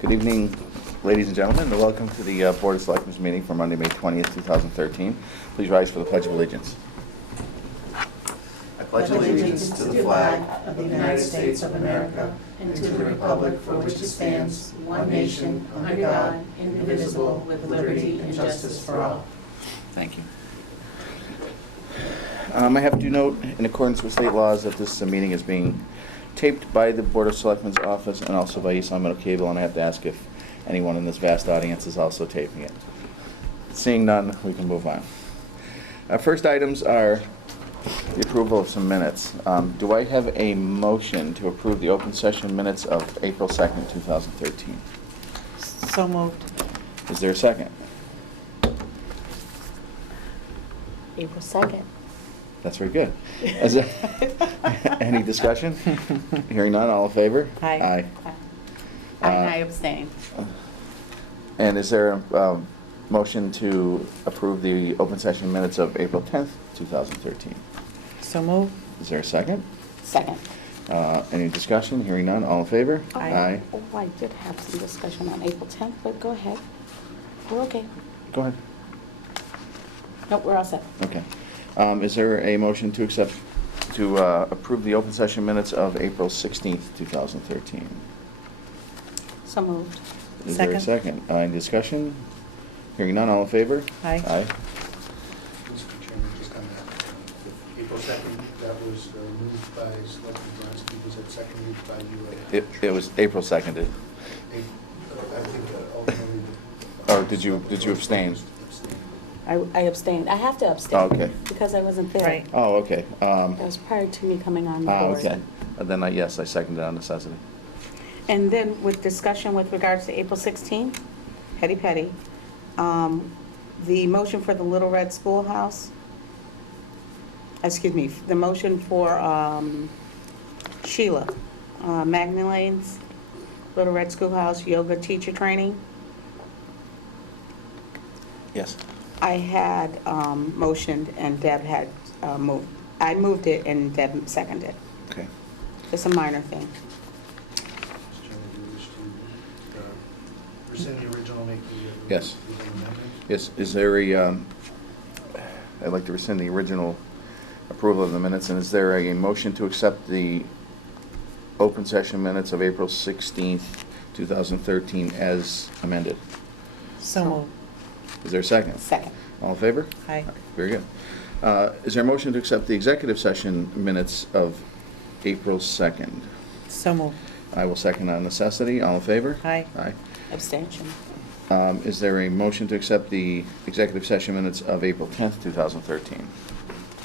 Good evening, ladies and gentlemen, and welcome to the Board of Selectmen's meeting for Monday, May 20th, 2013. Please rise for the Pledge of Allegiance. I pledge allegiance to the flag of the United States of America and to the republic for which it stands, one nation, under God, indivisible, with liberty and justice for all. Thank you. I have to note, in accordance with state laws, that this meeting is being taped by the Board of Selectmen's office and also by East Long Meadow Cable, and I have to ask if anyone in this vast audience is also taping it. Seeing none, we can move on. Our first items are the approval of some minutes. Do I have a motion to approve the open session minutes of April 2nd, 2013? So moved. Is there a second? April 2nd. That's very good. Is there any discussion? Hearing none, all in favor? Aye. I abstain. And is there a motion to approve the open session minutes of April 10th, 2013? So moved. Is there a second? Second. Any discussion? Hearing none, all in favor? Aye. Oh, I did have some discussion on April 10th, but go ahead. We're okay. Go ahead. Nope, we're all set. Okay. Is there a motion to approve the open session minutes of April 16th, 2013? So moved. Is there a second? Any discussion? Hearing none, all in favor? Aye. Aye. Mr. Chairman, just on that, April 2nd, that was moved by Selectman Bronski, was it seconded by you? It was April 2nd. I think ultimately. Or did you abstain? I abstained. I have to abstain. Oh, okay. Because I wasn't there. Right. Oh, okay. That was prior to me coming on the board. Okay. Then, yes, I seconded on necessity. And then with discussion with regards to April 16th, Hetty Petty, the motion for the Little Red Schoolhouse, the motion for Sheila, Magna Lane's Little Red Schoolhouse yoga teacher training. Yes. I had motioned and Deb had moved. I moved it and Deb seconded. Okay. It's a minor thing. Mr. Chairman, do you wish to rescind the original, make the Yes. legal amendment? Yes, is there I'd like to rescind the original approval of the minutes, and is there a motion to accept the open session minutes of April 16th, 2013 as amended? So moved. Is there a second? Second. All in favor? Aye. Very good. Is there a motion to accept the executive session minutes of April 2nd? So moved. I will second on necessity. All in favor? Aye. Aye. Abstention. Is there a motion to accept the executive session minutes of April 10th, 2013?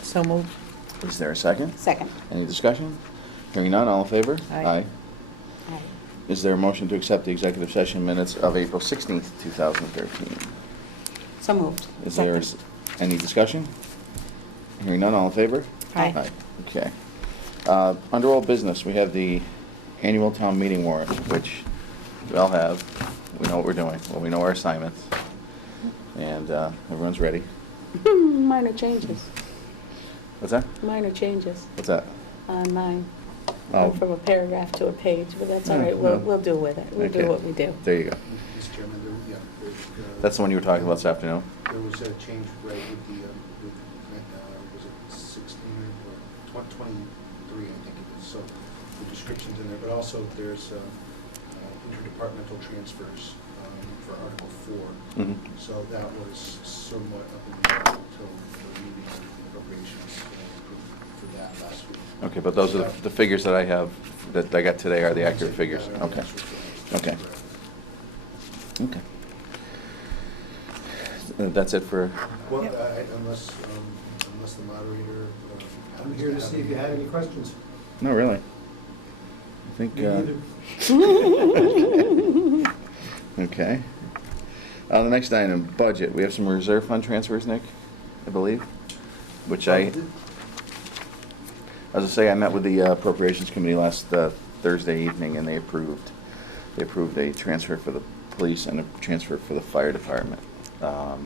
So moved. Is there a second? Second. Any discussion? Hearing none, all in favor? Aye. Aye. Is there a motion to accept the executive session minutes of April 16th, 2013? So moved. Is there any discussion? Hearing none, all in favor? Aye. Okay. Under old business, we have the annual town meeting warrant, which we all have. We know what we're doing. Well, we know our assignments. And everyone's ready. Minor changes. What's that? Minor changes What's that? on mine. Oh. From a paragraph to a page, but that's all Yeah, right. well. We'll deal with it. We'll Okay. do what we do. There you go. Mr. Chairman, That's the one you were talking about this afternoon? there was a change right with the, was it 16 or 23, I think it is, so the description's in there, but also there's interdepartmental transfers for Article 4. Mhm. So that was somewhat up in the air until the meeting of appropriations for that last week. Okay, but those are the figures that I have, that I got today are the accurate figures? Yeah, Okay. that's Okay. Okay. That's it for, Well, Yep. unless the moderator. I'm here to see if you had any questions. no, really. I think, Me neither. okay. The next item, budget. We have some reserve fund transfers, Nick, I believe, which as I say, I met with the appropriations committee last Thursday evening, and they approved a transfer for the police and a transfer for the fire department. I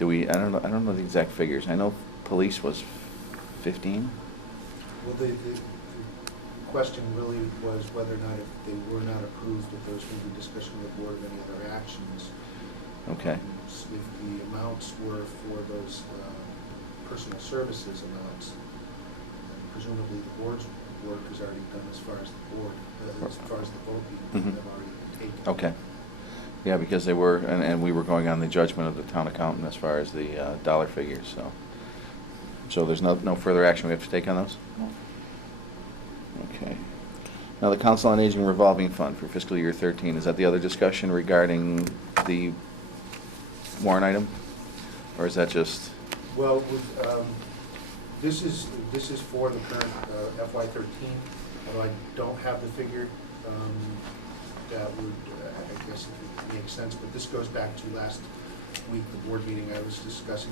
don't know the exact figures. I know police was 15. Well, the question really was whether or not if they were not approved, if there was going to be discussion with the board of any other actions. Okay. If the amounts were for those personal services amounts, presumably the board's work is already done as far as the board, as far as the vote being Mhm. have already been taken. Okay. Yeah, because they were, and we were going on the judgment of the town accountant as far as the dollar figures, so. So there's no further action we have to take on those? Okay. Now, the Council on Aging revolving fund for fiscal year 13, is that the other discussion regarding the warrant item? Or is that just? Well, this is for the current FY13, although I don't have the figure. That would, I guess, it makes sense, but this goes back to last week, the board meeting. I was discussing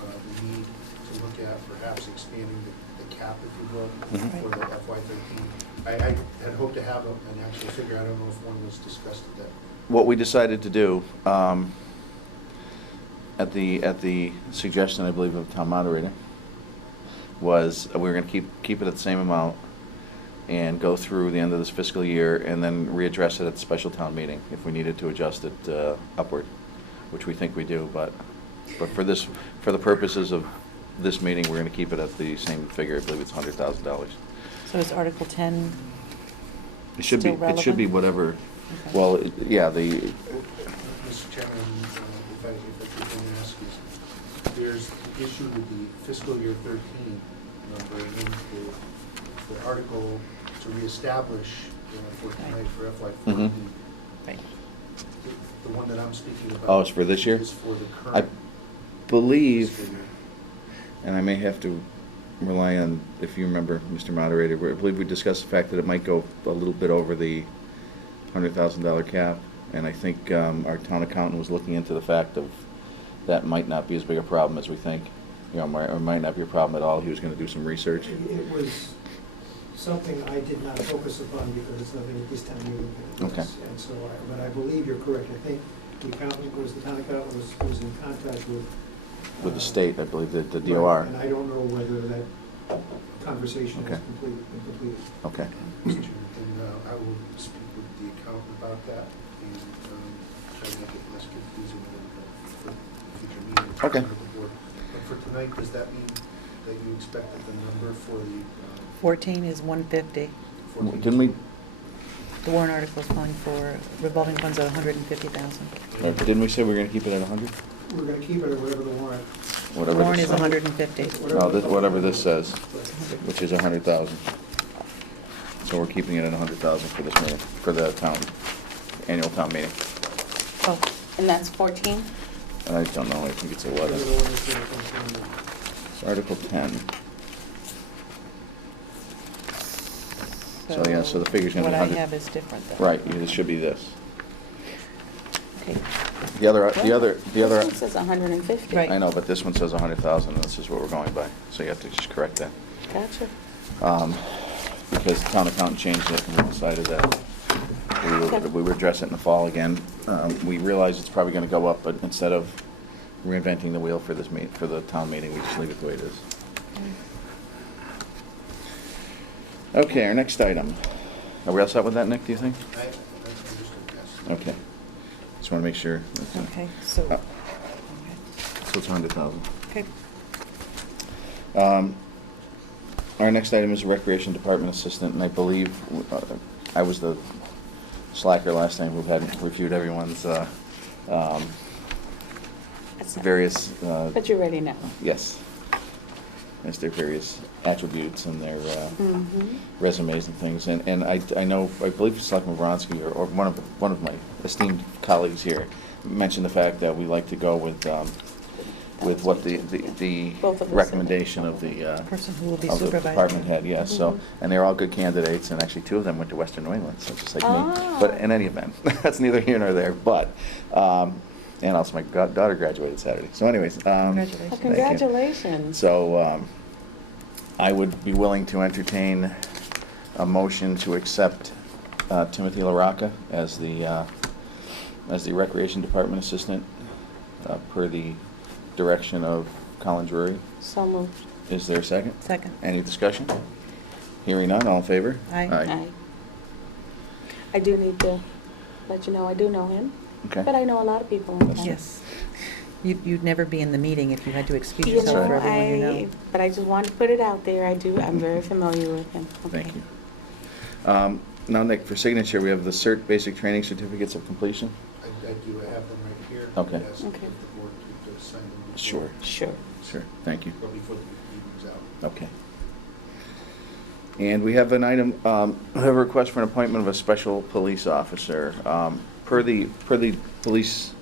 the need to look at perhaps expanding the cap, if you will, Mhm. for the FY13. I had hoped to have an actual figure. I don't know if one was discussed at that. What we decided to do, at the suggestion, I believe, of the town moderator, was we were going to keep it at the same amount and go through the end of this fiscal year and then readdress it at the special town meeting if we needed to adjust it upward, which we think we do. But for the purposes of this meeting, we're going to keep it at the same figure. I believe it's $100,000. So is Article 10 It should be. still It should be relevant? whatever. Okay. Well, yeah. Mr. Chairman, if I could ask you, there's the issue with the fiscal year 13 number, and then the article to reestablish for tonight for FY14. Mhm. Right. The one that I'm speaking about. Oh, it's for this year? Is for the I current believe, fiscal year. and I may have to rely on, if you remember, Mr. Moderator, I believe we discussed the fact that it might go a little bit over the $100,000 cap, and I think our town accountant was looking into the fact of that might not be as big a problem as we think, or might not be a problem at all. He was going to do some research. It was something I did not focus upon because it's nothing at this time meeting. Okay. And so, but I believe you're correct. I think the town accountant was in contact with The state, I believe, the right, DOR. And I don't know whether that conversation Okay. has been completed. Okay. Mr. Chairman, and I will speak with the accountant about that and try to make it less confusing for future meetings. Okay. with the board. But for tonight, does that mean that you expect that the number for the 14 is 150. 14 Didn't we, The warrant article is calling for revolving funds of 150,000. or didn't we say we were going to keep it at 100? We're going to keep it at whatever the warrant. Whatever Warrant this is says. 150. Whatever this says, Right. which is 100,000. So we're keeping it at 100,000 for this meeting, for the annual town meeting. Oh, and that's 14? I don't know, I think it's 11. Whatever the warrant is, It's Article 10. So, yeah, so the figure's gonna be 100. What I have is different, though. Right, it should be this. Okay. The other, This one says 150. Right. I know, but this one says 100,000, and this is what we're going by, so you have to just correct that. Gotcha. Because the town accountant changed it, and we decided that we would address it in the fall again. We realize it's probably gonna go up, but instead of reinventing the wheel for the town meeting, we just leave it the way it is. Okay, our next item. Are we all set with that, Nick, do you think? I understood, yes. Okay. Just want to make sure. Okay, so, So it's 100,000. okay. Our next item is Recreation Department Assistant, and I believe I was the slacker last time who hadn't reviewed everyone's That's not- various, But you're ready now. yes, as their various attributes and their Mhm. resumes and things. And I know, I believe Selectman Vronsky or one of my esteemed colleagues here mentioned the fact that we like to go with what the Both of us. recommendation of the Person who will be of the supervising. department head, yes. So, Mhm. and they're all good candidates, and actually 2 of them went to Western New England, so just like me. Ah. But in any event, that's neither here nor there. But and also my daughter graduated Saturday. So, anyways, Congratulations. Well, thank you. congratulations. So, I would be willing to entertain a motion to accept Timothy LaRocca as the Recreation Department Assistant per the direction of Colin Drury. So moved. Is there a second? Second. Any discussion? Hearing none, all in favor? Aye. Aye. I do need to let you know I do know him, Okay. but I know a lot of people in town. Yes. You'd never be in the meeting if you had to excuse You yourself know, for everyone you know. but I just wanted to put it out there. I'm very familiar with him. Okay. Thank you. Now, Nick, for signature, we have the CERT Basic Training Certificates of Completion. I do have them right here. Okay. I'd ask if Okay. the board could sign them. before- Sure. Sure. Sure, thank you. Or before the meeting's out. Okay. And we have an item, we have a request for an appointment of a special police officer. Per the police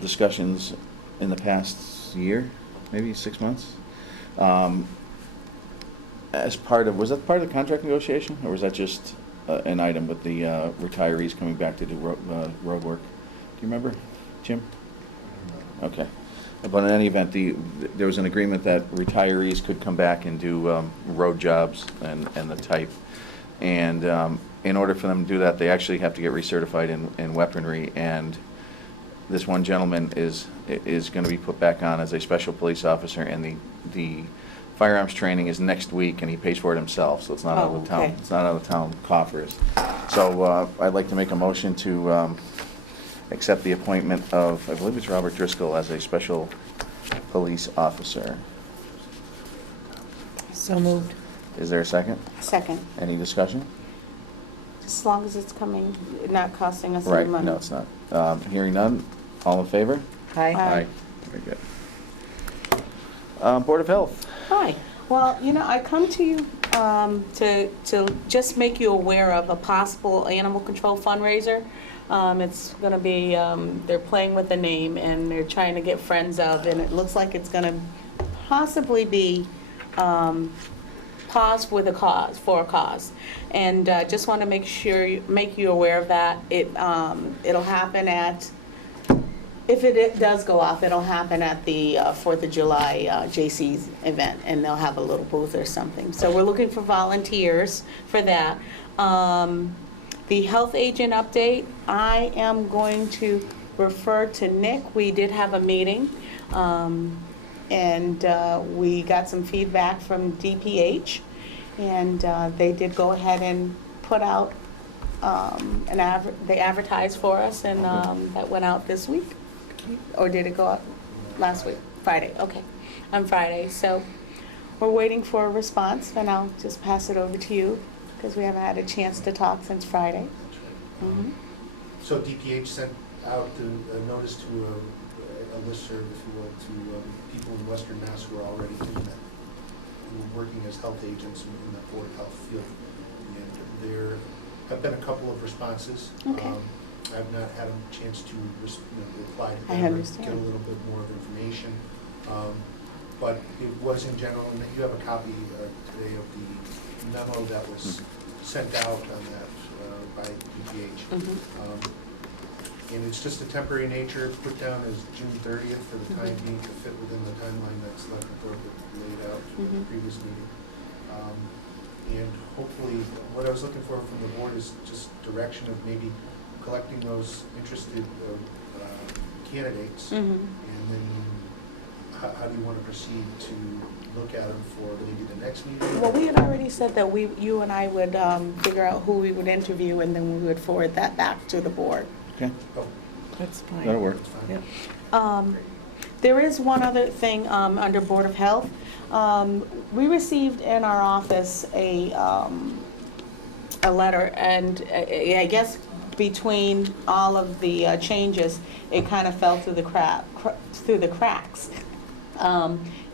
discussions in the past year, maybe 6 months, as part of, was that part of the contract negotiation, or was that just an item with the retirees coming back to do road work? Do you remember, Jim? Okay. But in any event, there was an agreement that retirees could come back and do road jobs and the type. And in order for them to do that, they actually have to get recertified in weaponry. And this one gentleman is going to be put back on as a special police officer, and the firearms training is next week, and he pays for it himself, so it's not out of the town. Okay. It's not out of the town coffers. So I'd like to make a motion to accept the appointment of, I believe it's Robert Driscoll, as a special police officer. So moved. Is there a second? Second. Any discussion? As long as it's coming, not costing us any Right, money. no, it's not. Hearing none, all in favor? Hi. Aye. Very good. Board of Health. Hi. Well, I come to you to just make you aware of a possible animal control fundraiser. It's going to be, they're playing with the name, and they're trying to get friends of, and it looks like it's going to possibly be Pause with a Cause, for a cause. And just want to make you aware of that. It'll happen at, if it does go off, it'll happen at the 4th of July JC's event, and they'll have a little booth or something. So we're looking for volunteers for that. The health agent update, I am going to refer to Nick. We did have a meeting, and we got some feedback from DPH, and they did go ahead and put out they advertised for us, and that went out this week. Or did it go out last week? Friday, okay, on Friday. So we're waiting for a response, and I'll just pass it over to you, because we haven't had a chance to talk since Friday. That's right. Mhm. So DPH sent out a notice to a listserv, if you will, to people in Western Mass who are already in that, who are working as health agents in that Board of Health field. And there have been a couple of responses. Okay. I've not had a chance to reply to I them or understand. get a little bit more of information. But it was in general, and you have a copy today of the memo that was sent out on that by DPH. Mhm. And it's just a temporary nature, put down as June 30th for the time Mhm. being, to fit within the timeline that Selectman Thorpe had laid out in the Mhm. previous meeting. And hopefully, what I was looking for from the board is just direction of maybe collecting those interested candidates. Mhm. And then how do you want to proceed to look at them for maybe the next meeting? Well, we had already said that you and I would figure out who we would interview, and then we would forward that back to the board. Okay, Oh, That's fine. that'll work. that's fine. Yep. There is one other thing under Board of Health. We received in our office a letter, and I guess between all of the changes, it kind of fell through the cracks.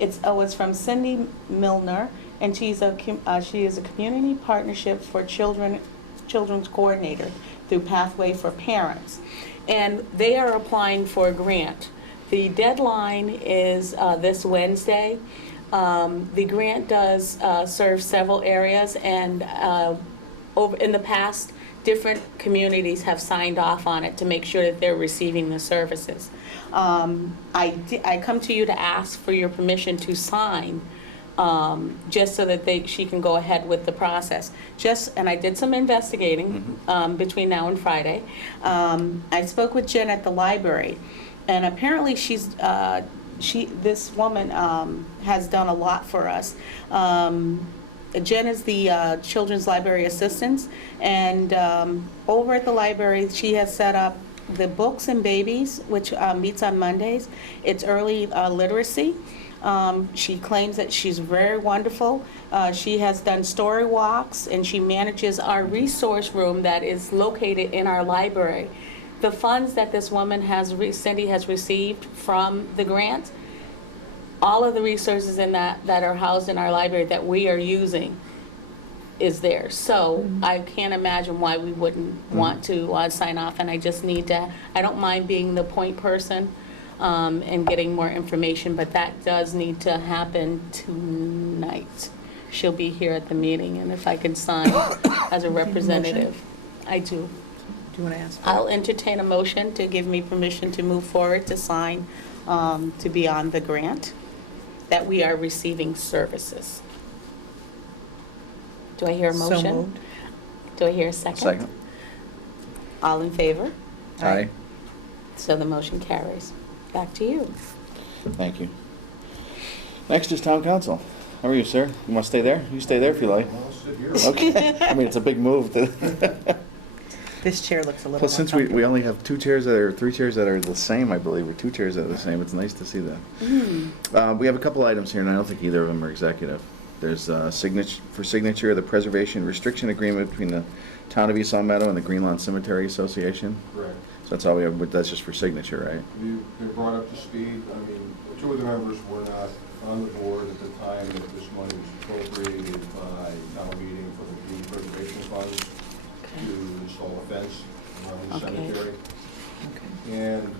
It's from Cindy Milner, and she is a community partnership for children's coordinator through Pathway for Parents, and they are applying for a grant. The deadline is this Wednesday. The grant does serve several areas, and in the past, different communities have signed off on it to make sure that they're receiving the services. I come to you to ask for your permission to sign, just so that she can go ahead with the process. And I did some investigating between now and Friday. I spoke with Jen at the library, and apparently this woman has done a lot for us. Jen is the children's library assistant, and over at the library, she has set up the Books and Babies, which meets on Mondays. It's early literacy. She claims that she's very wonderful. She has done story walks, and she manages our resource room that is located in our library. The funds that this woman Cindy has received from the grant, all of the resources in that are housed in our library that we are using is there. So I can't imagine why we wouldn't want to sign off, and I just need to, I don't mind being the point person and getting more information, but that does need to happen tonight. She'll be here at the meeting, and if I can sign as a representative, I do. Do you want to ask? I'll entertain a motion to give me permission to move forward to sign to be on the grant, that we are receiving services. Do I hear a motion? So moved. Do I hear a second? Second. All in favor? Aye. So the motion carries. Back to you. Thank you. Next is town council. How are you, sir? You want to stay there? You stay there if you like. I'll sit here. Okay. I mean, it's a big move. This chair looks a little more Plus, since we comfortable. only have three chairs that are the same, I believe, or two chairs that are the same, it's nice to see that. We have a couple items here, and I don't think either of them are executive. There's signature, the preservation restriction agreement between the town of East Long Meadow and the Greenlawn Cemetery Association. Correct. So that's all we have, but that's just for signature, right? They're brought up to speed. I mean, two of the members were not on the board at the time that this money was appropriated by town meeting for the community preservation funds to install a fence around the Okay. cemetery. Okay. And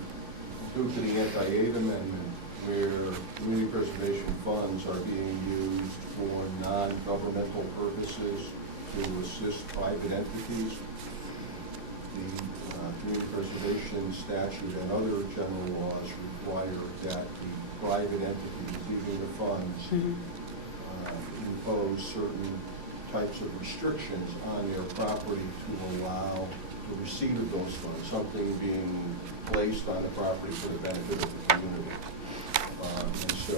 due to the anti-aid amendment, where community preservation funds are being used for non-governmental purposes to assist private entities, the community preservation statute and other general laws require that the private entity receiving the funds impose certain types of restrictions on their property to allow the receipt of those funds, something being placed on the property for the benefit of the community. And so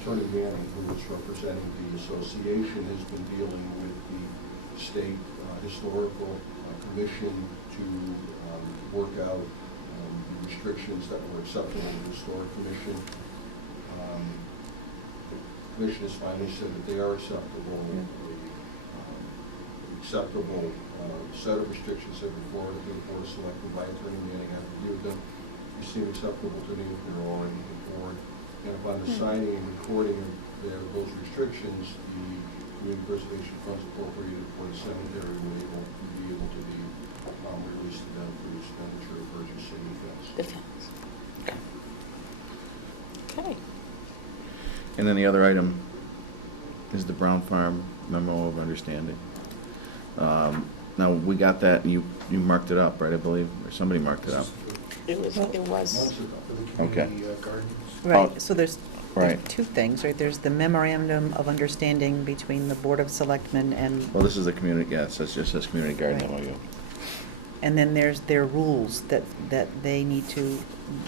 Attorney Manning, who is representing the association, has been dealing with the state historical commission to work out the restrictions that were acceptable to the historic commission. The commission has finally said that they are acceptable. Acceptable set of restrictions that were forwarded to the Board of Selectmen by Attorney Manning. I've reviewed them. They seem acceptable to me. They're already on the board. And upon the signing and recording of those restrictions, the community preservation funds appropriated for the cemetery will be able to be released to them for the expenditure of purchasing the fence. The fence. Okay. And then the other item is the Brown Farm memo of understanding. Now, we got that, and you marked it up, right, I believe? Or somebody marked it up. It was. Months ago for the Okay. community gardens. Right, so there's Right. two things, right? There's the memorandum of understanding between the Board of Selectmen and, Well, this is the community, yeah, it says, just says community garden Right. MOU. and then there's their rules that they need to,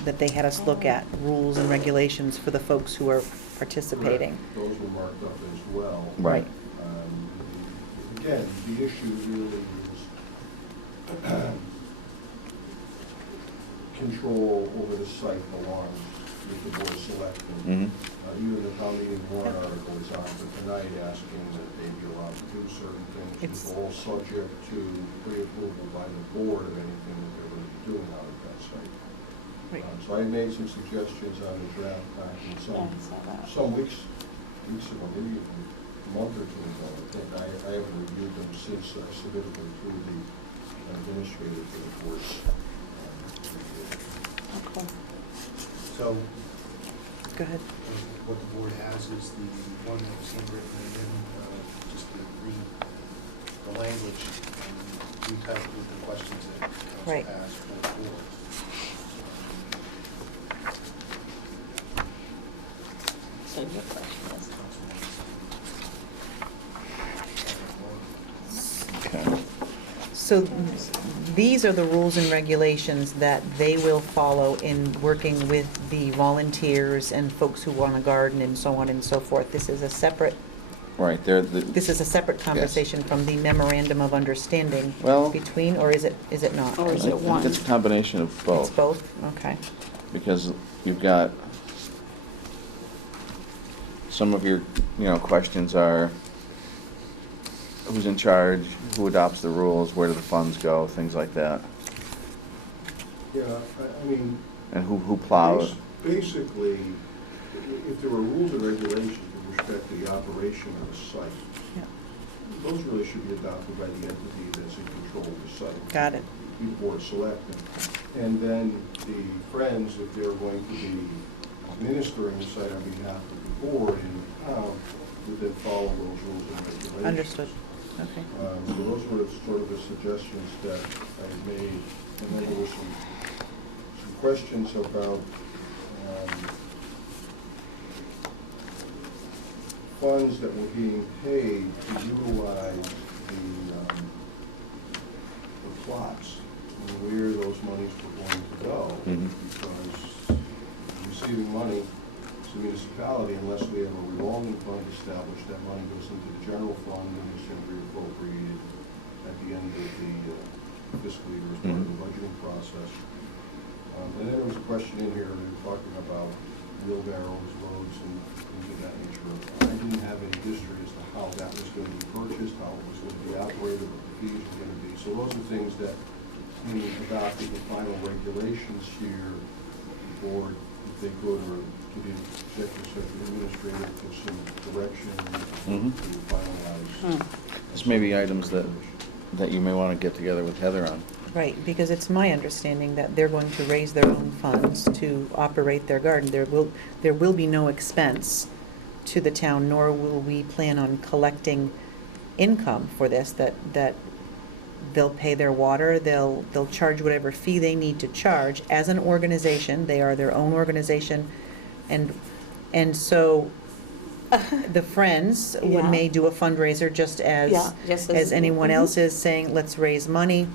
that they had us look at, rules and regulations for the folks who are participating. Correct. Those were marked up as well. Right. Again, the issue really is control over the site belongs with the Board of Selectmen. Even the town meeting warrant article is on for tonight asking that they be allowed to do certain things. It's- It's all subject to pre-approval by the board of anything that they're going to be doing out at that site. Right. So I made some suggestions on the draft document some weeks ago, maybe a month or two ago. I think I haven't reviewed them since I submitted them to the administrator for the board's review. Okay. So Go ahead. what the board has is the one that was handwritten and then just to read the language and retype with the questions that Right. council asked for the board. So your question is? Okay. So these are the rules and regulations that they will follow in working with the volunteers and folks who want to garden and so on and so forth. This is a separate Right, they're, This is a separate conversation from the memorandum of understanding Well- between, or is it not? Or is I it think one? it's a combination of both. It's both? Okay. Because you've got, some of your, questions are, who's in charge, who adopts the rules, where do the funds go, things like that, Yeah, I mean, and who plows. basically, if there were rules and regulations with respect to the operation of a site, Yeah. those really should be adopted by the entity that's in control of the site. Got it. The board of selectmen. And then the Friends, if they're going to be administering the site on behalf of the board in the town, would then follow those rules and regulations. Understood. Okay. So those were sort of the suggestions that I made. And then there were some questions about funds that were being paid to utilize the plots and where those monies were going to go. Mhm. Because receiving money as a municipality, unless we have a revolving fund established, that money goes into the general fund and is simply appropriated at the end of the fiscal year as part of the budgeting process. And then there was a question in here, we were talking about wheelbarrows, loads, and things of that nature. I didn't have any history as to how that was going to be purchased, how it was going to be operated, what the fees were going to be. So those are things that, when we adopted the final regulations here, the board, if they could, or to the executive session administrator for some direction to finalize. This may be items that you may want to get together with Heather on. Right, because it's my understanding that they're going to raise their own funds to operate their garden. There will be no expense to the town, nor will we plan on collecting income for this, that they'll pay their water, they'll charge whatever fee they need to charge. As an organization, they are their own organization, and so the Friends Yeah. may do a fundraiser just Yeah, just as- as anyone mhm. else is, saying, let's raise money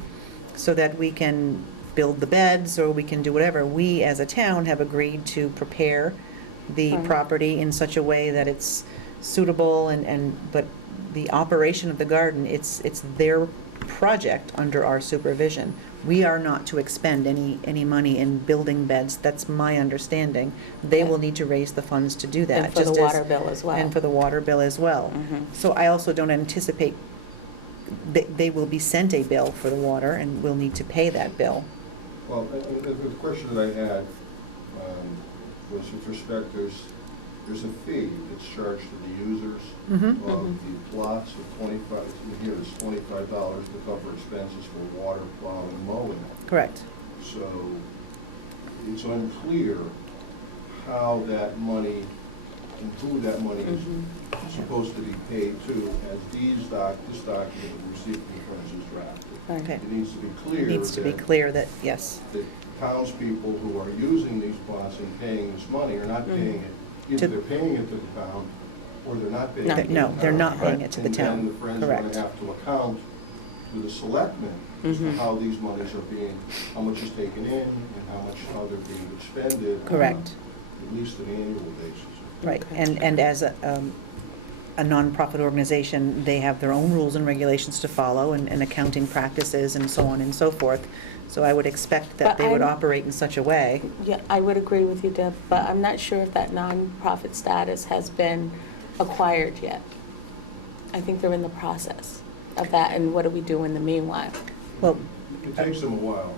so that we can build the beds, or we can do whatever. We, as a town, have agreed to prepare the Right. property in such a way that it's suitable, but the operation of the garden, it's their project under our supervision. We are not to expend any money in building beds, that's my understanding. They will need to raise the funds to do that. And for the just as- water bill as well. And for the water bill as well. Mhm. So I also don't anticipate, they will be sent a bill for the water, and we'll need to pay that bill. Well, the question that I had was with respect, there's a fee that's charged to the users Mhm. of the plots of 25, here it's $25 to cover expenses for water, plowing, and mowing. Correct. So it's unclear how that money and who that money is supposed to be paid to, as this document that we received from the Friends is drafted. Okay. It needs to be clear. It needs to be clear that, yes. That townspeople who are using these plots and paying this money are not paying it, To- either they're paying it to the town, or they're not paying it to the No, town. they're not paying it to the And town. then the Friends are Correct. going to have to account to the selectmen as to how these monies are being, how much is taken in, and how they're being expended. Correct. At least an annual basis. Right, and as a nonprofit organization, they have their own rules and regulations to follow, and accounting practices, and so on and so forth. So I would expect that But they would I'm- operate in such a way. Yeah, I would agree with you, Deb, but I'm not sure if that nonprofit status has been acquired yet. I think they're in the process of that, and what do we do in the meanwhile? Well, It takes them a while.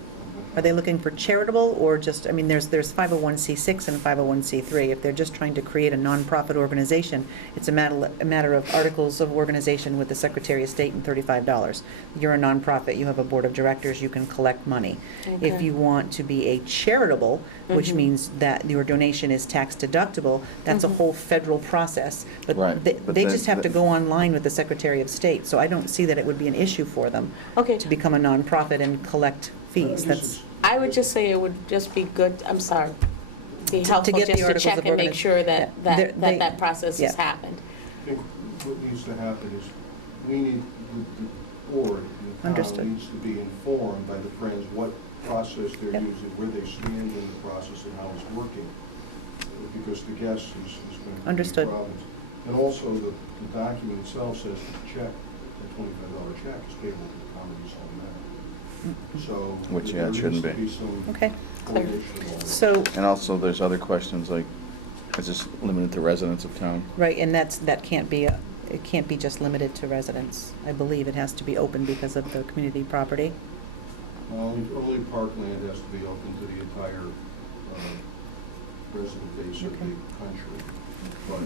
are they looking for charitable, or just, I mean, there's 501c6 and 501c3. If they're just trying to create a nonprofit organization, it's a matter of articles of organization with the Secretary of State and $35. You're a nonprofit, you have a board of directors, you can collect money. If Okay. you want to be a charitable, which Mhm. means that your donation is tax deductible, that's a Mhm. whole federal process. But Right, they but they that- just have to that- go online with the Secretary of State, so I don't see that it would be an issue for them Okay, to become a nonprofit and collect fees. That's, I would just say it would just be good, I'm sorry, be To helpful get the just to articles check of and make sure Yeah. that They're- they- that process has yeah. happened. I think what needs to happen is, we need, the board, the Understood. town needs to be informed by the Friends what process they're Yep. using, where they stand in the process and how it's working. Because the guess is going to be Understood. problems. And also, the document itself says that the check, the $25 check is payable to the town of East Long Meadow. So. Which, there it shouldn't needs to be. some Okay. coordination of all that. So, And also, there's other questions like, is this limited to residents of town? right, and that can't be, it can't be just limited to residents. I believe it has to be open because of the community property. Only parkland has to be open to the entire resident base of the Okay. country. But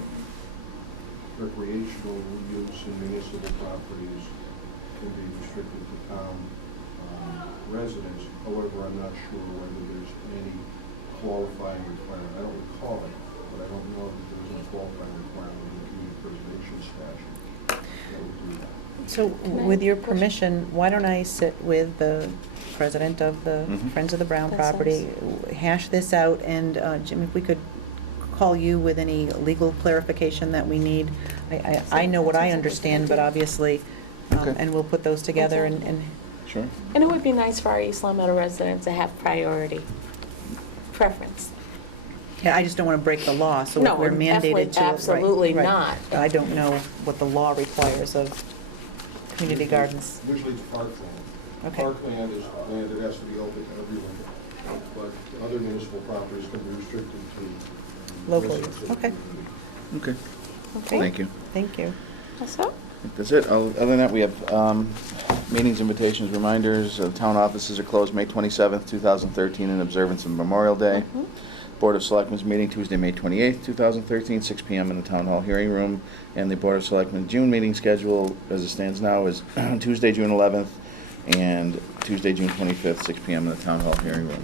recreational use in municipal properties can be restricted to town residents. However, I'm not sure whether there's any qualifying requirement. I don't recall it, but I don't know that there's a qualifying requirement in the community preservation statute that would do that. So, Can I with your ask a question? permission, why don't I sit with the president of the Mhm. Friends of the Brown That property, hash this out, and Jim, if we could call you with any legal clarification that we need. I know what I understand, but obviously, Okay. and we'll put those together and, Sure. And it would be nice for our East Long Meadow residents to have priority, preference. yeah, I just don't want to break the law, so No, if we're mandated to. right, absolutely right. not. I don't know what the law requires of community gardens. Usually it's parkland. Okay. Parkland is land that has to be open to everyone, but other municipal properties can be restricted to Local, residents of the okay. community. Okay, Okay. thank you. Thank you. That's all? I think that's it. Other than that, we have meetings, invitations, reminders. Town offices are closed May 27th, 2013, in observance of Memorial Day. Mhm. Board of Selectmen's meeting Tuesday, May 28th, 2013, 6 PM in the Town Hall hearing room. And the Board of Selectmen June meeting schedule, as it stands now, is Tuesday, June 11th, and Tuesday, June 25th, 6 PM in the Town Hall hearing room.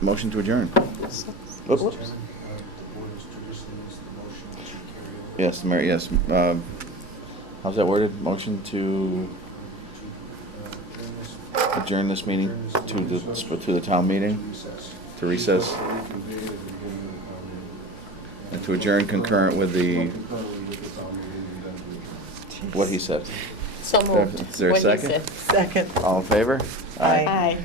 Motion to adjourn. Mr. Oops. Chairman, the board is traditionally needs the motion to carry over. Yes, Mary, yes. How's that worded? Motion to adjourn this meeting to the town meeting, to recess, Reconvene at the beginning of the town meeting. and to adjourn concurrent with the, Concurrently with the town meeting and then to adjourn. what he said. So moved. Is there a What he second? said. Second. All in favor? Aye. Aye.